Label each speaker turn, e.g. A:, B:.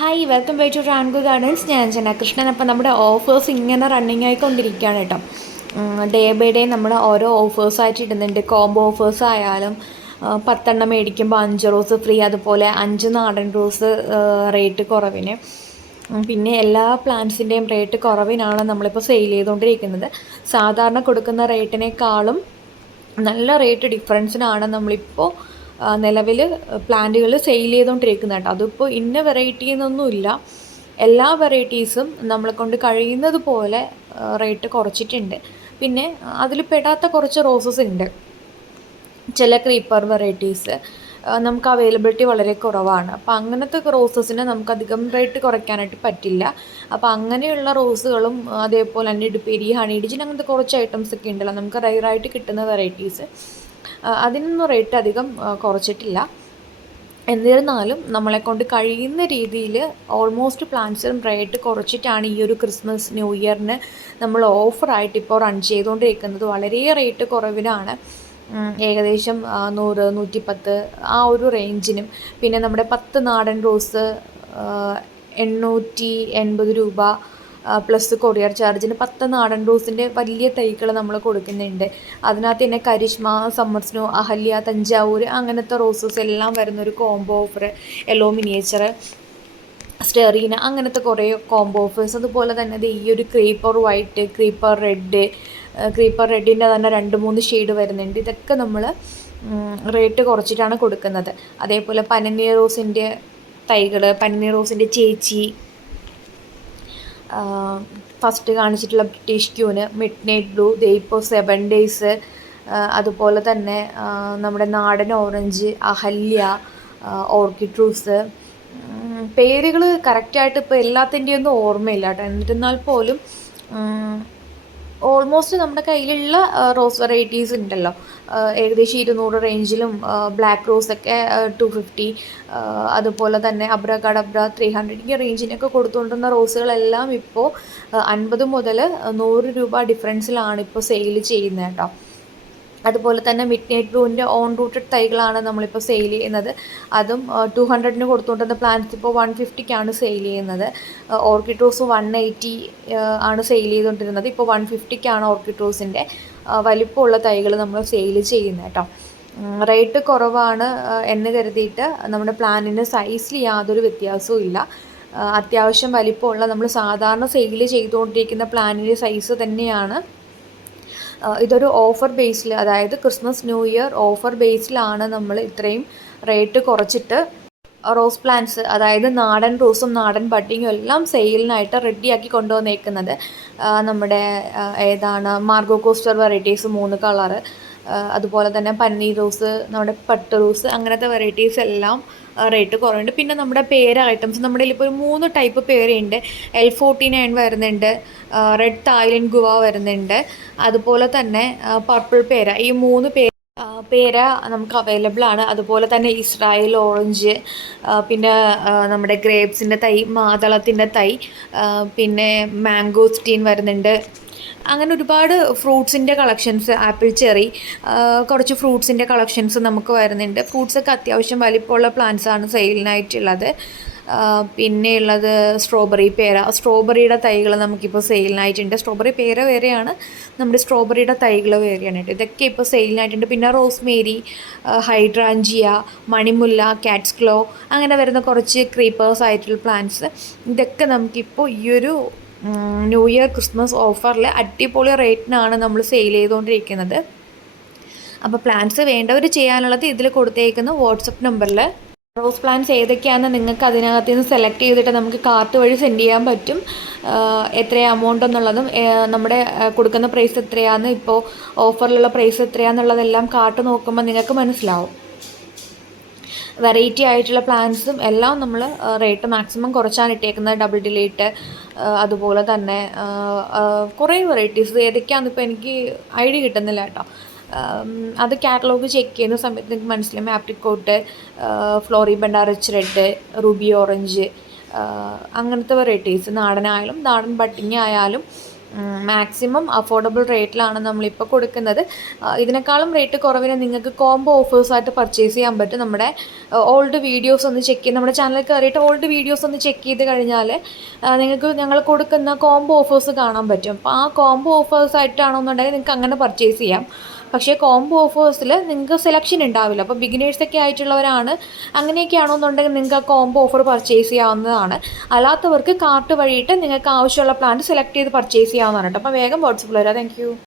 A: Hi welcome back to Rangu gardens ഞാൻ ജന കൃഷ്ണൻ അപ്പം നമ്മുടെ ഓഫേഴ്സ് ഇങ്ങനെ റണ്ണിങ് ആയിക്കൊണ്ടിരിക്കുകയാണ് കേട്ടോ. ഡേ ബൈ ഡേ നമ്മൾ ഓരോ ഓഫേഴ്സ് ആയിട്ട് ഇടുന്നുണ്ട്. കോംബോ ഓഫേഴ്സ് ആയാലും പത്തെണ്ണം മേടിക്കുമ്പോൾ അഞ്ച് റോസ് ഫ്രീ അതുപോലെ അഞ്ച് നാടൻ റോസ് റേറ്റ് കുറവിന്. പിന്നെ എല്ലാ പ്ലാന്റ്സിന്റെയും റേറ്റ് കുറവിനാണ് നമ്മളിപ്പോൾ സെയിൽ ചെയ്തുകൊണ്ടിരിക്കുന്നത് സാധാരണ കൊടുക്കുന്ന റേറ്റിനേക്കാളും നല്ല റേറ്റ് ഡിഫറൻസിനാണ് നമ്മളിപ്പോൾ നിലവിൽ പ്ലാന്റുകൾ സെയിൽ ചെയ്തുകൊണ്ടിരിക്കുന്നത് കേട്ടോ. അതിപ്പോൾ ഇന്ന വെറൈറ്റി എന്നൊന്നുമില്ല എല്ലാ വെറൈറ്റീസും നമ്മളെ കൊണ്ട് കഴിയുന്നത് പോലെ റേറ്റ് കുറച്ചിട്ടുണ്ട്. പിന്നെ അതിൽ പെടാത്ത കുറച്ച് റോസസ് ഉണ്ട് ചില ക്രീപ്പർ വെറൈറ്റീസ് നമുക്ക് അവൈലബിലിറ്റി വളരെ കുറവാണ്. അപ്പോൾ അങ്ങനത്തെ റോസസിന് നമുക്ക് അധികം റേറ്റ് കുറയ്ക്കാനായിട്ട് പറ്റില്ല. അപ്പോൾ അങ്ങനെയുള്ള റോസുകളും അതേപോലെ തന്നെ ഇടുപ്പേരി ഹണി ഡിജിൻ അങ്ങനത്തെ കുറച്ച് ഐറ്റംസ് ഒക്കെ ഉണ്ടല്ലോ. നമുക്ക് റയറായിട്ട് കിട്ടുന്ന വെറൈറ്റീസ്. അതിനൊന്നും റേറ്റ് അധികം കുറച്ചിട്ടില്ല. എന്നിരുന്നാലും നമ്മളെ കൊണ്ട് കഴിയുന്ന രീതിയിൽ ഓൾമോസ്റ്റ് പ്ലാൻസും റേറ്റ് കുറച്ചിട്ടാണ് ഈ ഒരു ക്രിസ്മസ് ന്യൂ ഇയറിന് നമ്മൾ ഓഫറായിട്ട് ഇപ്പോൾ റൺ ചെയ്തുകൊണ്ടിരിക്കുന്നത്. വളരെ റേറ്റ് കുറവിലാണ്. ഏകദേശം നൂറ് നൂറ്റിപ്പത്ത് ആ ഒരു റേഞ്ചിനും പിന്നെ നമ്മുടെ പത്ത് നാടൻ റോസ് എണ്ണൂറ്റി എൺപത് രൂപ പ്ലസ് കൊറിയർ ചാർജിന് പത്ത് നാടൻ റോസിന്റെ വലിയ തൈകൾ നമ്മൾ കൊടുക്കുന്നുണ്ട്. അതിനകത്ത് തന്നെ കരിഷ്മ സമ്മർ സ്നോ അഹല്യ തഞ്ചാവൂർ അങ്ങനത്തെ റോസസ് എല്ലാം വരുന്നൊരു കോംബോ ഓഫർ യെല്ലോ മിനിയേച്ചർ സ്റ്റെറീന അങ്ങനത്തെ കുറേ കോംബോ ഓഫേഴ്സ് അതുപോലെ തന്നെ ഈ ഒരു creeper white creeper red creeper റെഡിന്റെ തന്നെ രണ്ട് മൂന്ന് ഷെയ്ഡ് വരുന്നുണ്ട്. ഇതൊക്കെ നമ്മൾ റേറ്റ് കുറച്ചിട്ടാണ് കൊടുക്കുന്നത്. അതേപോലെ പനനീർ റോസിന്റെ തൈകൾ പനനീർ റോസിന്റെ ചേച്ചി ഫസ്റ്റ് കാണിച്ചിട്ടുള്ള British queen midnight blue ദേ സെവൻ ഡേയ്സ് അതുപോലെ തന്നെ നമ്മുടെ നാടൻ ഓറഞ്ച് അഹല്യ ഓർക്കിഡ് റൂസ് പേരുകൾ കറക്റ്റായിട്ട് ഇപ്പോൾ എല്ലാത്തിന്റെയൊന്നും ഓർമ്മയില്ല കേട്ടോ. എന്നിരുന്നാൽ പോലും ഓൾമോസ്റ്റ് നമ്മുടെ കയ്യിലുള്ള റോസ് വെറൈറ്റീസ് ഉണ്ടല്ലോ. ഏകദേശം ഇരുന്നൂറ് റേഞ്ചിലും ബ്ലാക്ക് റോസ് ഒക്കെ ടു ഫിഫ്റ്റി അതുപോലെ തന്നെ അബ്ര കടബ്ര ത്രീ ഹൺഡ്രഡിന്റെ റേഞ്ചിനൊക്കെ കൊടുത്തുകൊണ്ടിരുന്ന റോസുകളെല്ലാം ഇപ്പോൾ അൻപത് മുതൽ നൂറ് രൂപ ഡിഫറൻസിലാണ് ഇപ്പോൾ സെയിൽ ചെയ്യുന്നത് കേട്ടോ. അതുപോലെ തന്നെ മിഡ് നൈറ്റ് ബ്ലൂവിന്റെ ഓൺ റൂട്ടഡ് തൈകളാണ് നമ്മളിപ്പോൾ സെയിൽ ചെയ്യുന്നത്. അതും ടു ഹൺഡ്രഡിന് കൊടുത്തുകൊണ്ടിരുന്ന പ്ലാന്റ്സ് ഇപ്പോൾ വൺ ഫിഫ്റ്റിക്കാണ് സെയിൽ ചെയ്യുന്നത്. ഓർക്കിഡ് റോസ് വൺ എയ്റ്റി ആണ് സെയിൽ ചെയ്തുകൊണ്ടിരുന്നത്. ഇപ്പോൾ വൺ ഫിഫ്റ്റിക്കാണ് ഓർക്കിഡ് റോസിന്റെ വലിപ്പമുള്ള തൈകൾ നമ്മൾ സെയിൽ ചെയ്യുന്നത് കേട്ടോ. റേറ്റ് കുറവാണ് എന്ന് കരുതിയിട്ട് നമ്മുടെ പ്ലാനിന് സൈസിൽ യാതൊരു വ്യത്യാസവും ഇല്ല. അത്യാവശ്യം വലിപ്പമുള്ള നമ്മൾ സാധാരണ സെയിൽ ചെയ്തുകൊണ്ടിരിക്കുന്ന പ്ലാനിന്റെ സൈസ് തന്നെയാണ്. ഇതൊരു ഓഫർ ബേസിൽ അതായത് ക്രിസ്മസ് ന്യൂ ഇയർ ഓഫർ ബേസിലാണ് നമ്മൾ ഇത്രയും റേറ്റ് കുറച്ചിട്ട് റോസ് പ്ലാന്റ്സ് അതായത് നാടൻ റോസും നാടൻ ബഡ്ഡിങ്ങും എല്ലാം സെയിലിനായിട്ട് റെഡിയാക്കി കൊണ്ടുവന്നേക്കുന്നത്. നമ്മുടെ ഏതാണ് മാർഗോ കോസ്റ്റർ വെറൈറ്റീസ് മൂന്ന് കളറ് അതുപോലെ തന്നെ പന്നീർ റോസ് നമ്മുടെ പട്ട് റോസ് അങ്ങനത്തെ വെറൈറ്റീസ് എല്ലാം റേറ്റ് കുറവുണ്ട്. പിന്നെ നമ്മുടെ പേര ഐറ്റംസ് നമ്മുടെ ഇപ്പോൾ ഒരു മൂന്ന് ടൈപ്പ് പേരയുണ്ട് എൽ ഫോർട്ടി നയൻ വരുന്നുണ്ട് റെഡ് തായ്ലൻഡ് ഗുവ വരുന്നുണ്ട്. അതുപോലെ തന്നെ പർപ്പിൾ പേര ഈ മൂന്ന് പേര് പേര നമുക്ക് അവൈലബിൾ ആണ്. അതുപോലെ തന്നെ ഇസ്രായേൽ ഓറഞ്ച് പിന്നെ നമ്മുടെ ഗ്രേപ്സിന്റെ തൈ മാതളത്തിന്റെ തൈ പിന്നെ മാംഗോസ്റ്റീൻ വരുന്നുണ്ട്. അങ്ങനെ ഒരുപാട് ഫ്രൂട്ട്സിന്റെ കളക്ഷൻസ് ആപ്പിൾ ചെറി കുറച്ച് ഫ്രൂട്ട്സിന്റെ കളക്ഷൻസ് നമുക്ക് വരുന്നുണ്ട്. ഫ്രൂട്ട്സൊക്കെ അത്യാവശ്യം വലിപ്പമുള്ള പ്ലാന്റ്സ് ആണ് സെയിലിനായിട്ടുള്ളത് പിന്നെയുള്ളത് സ്ട്രോബെറി പേര. സ്ട്രോബെറിയുടെ തൈകൾ നമുക്കിപ്പോൾ സെയിലിനായിട്ടുണ്ട്. സ്ട്രോബെറി പേര വേറെയാണ്. നമ്മുടെ സ്ട്രോബെറിയുടെ തൈകൾ വേറെയാണ്. ഇതൊക്കെ ഇപ്പോൾ സെയിലിനായിട്ടുണ്ട്. പിന്നെ റോസ്മേരി ഹൈഡ്രാഞ്ചിയ മണിമുല്ല കാറ്റ്സ് ക്ലോ അങ്ങനെ വരുന്ന കുറച്ച് ക്രീപ്പേഴ്സ് ആയിട്ടുള്ള പ്ലാന്റ്സ്. ഇതൊക്കെ നമുക്കിപ്പോൾ ഈ ഒരു ന്യൂ ഇയർ ക്രിസ്മസ് ഓഫറിൽ അടിപൊളി റേറ്റിനാണ് നമ്മൾ സെയിൽ ചെയ്തുകൊണ്ടിരിക്കുന്നത് അപ്പോൾ പ്ലാൻസ് വേണ്ടവർ ചെയ്യാനുള്ളത് ഇതിൽ കൊടുത്തേക്കുന്ന വാട്സപ്പ് നമ്പറിൽ റോസ് പ്ലാൻസ് ഏതൊക്കെയാണെന്ന് നിങ്ങൾക്ക് അതിനകത്ത് നിന്ന് സെലക്ട് ചെയ്തിട്ട് നമുക്ക് കാർട്ട് വഴി സെൻഡ് ചെയ്യാൻ പറ്റും. എത്ര എമൗണ്ട് എന്നുള്ളതും നമ്മുടെ കൊടുക്കുന്ന പ്രൈസ് എത്രയാണെന്ന് ഇപ്പോൾ ഓഫറിലുള്ള പ്രൈസ് എത്രയാണെന്നുള്ളതെല്ലാം കാർട്ട് നോക്കുമ്പോൾ നിങ്ങൾക്ക് മനസ്സിലാവും. വെറൈറ്റി ആയിട്ടുള്ള പ്ലാന്റ്സും എല്ലാം നമ്മൾ റേറ്റ് മാക്സിമം കുറച്ചാണ് ഇട്ടേക്കുന്നത്. ഡബിൾ ഡിലേറ്റ് അതുപോലെ തന്നെ കുറേ വെറൈറ്റീസ് ഏതൊക്കെയാണെന്ന് ഇപ്പോൾ എനിക്ക് ഐഡിയ കിട്ടുന്നില്ല കേട്ടോ. അത് കാറ്റലോഗ് ചെക്ക് ചെയ്യുന്ന സമയത്ത് എനിക്ക് മനസ്സിലായി. ആപ്രിക്കോട്ട് ഫ്ലോറി ബണ്ടാറിച്ച് റെഡ് റൂബി ഓറഞ്ച് അങ്ങനത്തെ വെറൈറ്റീസ് നാടനായാലും നാടൻ ബട്ടിങ് ആയാലും മാക്സിമം അഫോർഡബിൾ റേറ്റിലാണ് നമ്മളിപ്പോൾ കൊടുക്കുന്നത്. ഇതിനേക്കാളും റേറ്റ് കുറവിന് നിങ്ങൾക്ക് കോംബോ ഓഫേഴ്സായിട്ട് പർച്ചേസ് ചെയ്യാൻ പറ്റും. നമ്മുടെ ഓൾഡ് വീഡിയോസ് ഒന്ന് ചെക്ക് ചെയ്ത് നമ്മുടെ ചാനലിൽ കയറിയിട്ട് ഓൾഡ് വീഡിയോസ് ഒന്ന് ചെക്ക് ചെയ്ത് കഴിഞ്ഞാൽ നിങ്ങൾക്ക് ഞങ്ങൾ കൊടുക്കുന്ന കോംബോ ഓഫേഴ്സ് കാണാൻ പറ്റും. അപ്പോൾ ആ കോംബോ ഓഫേഴ്സ് ആയിട്ടാണെന്നുണ്ടെങ്കിൽ നിങ്ങൾക്ക് അങ്ങനെ പർച്ചേസ് ചെയ്യാം. പക്ഷേ കോംബോ ഓഫേഴ്സിൽ നിങ്ങൾക്ക് സെലക്ഷൻ ഉണ്ടാവില്ല. അപ്പോൾ ബിഗിനേഴ്സൊക്കെ ആയിട്ടുള്ളവരാണ്. അങ്ങനെയൊക്കെ ആണെന്നുണ്ടെങ്കിൽ നിങ്ങൾക്ക് ആ കോംബോ ഓഫർ പർച്ചേസ് ചെയ്യാവുന്നതാണ്. അല്ലാത്തവർക്ക് കാർട്ട് വഴിയിട്ട് നിങ്ങൾക്ക് ആവശ്യമുള്ള പ്ലാൻ സെലക്ട് ചെയ്ത് പർച്ചേസ് ചെയ്യാവുന്നതാണ് കേട്ടോ അപ്പോൾ വേഗം വാട്സപ്പിൽ വരാം. താങ്ക്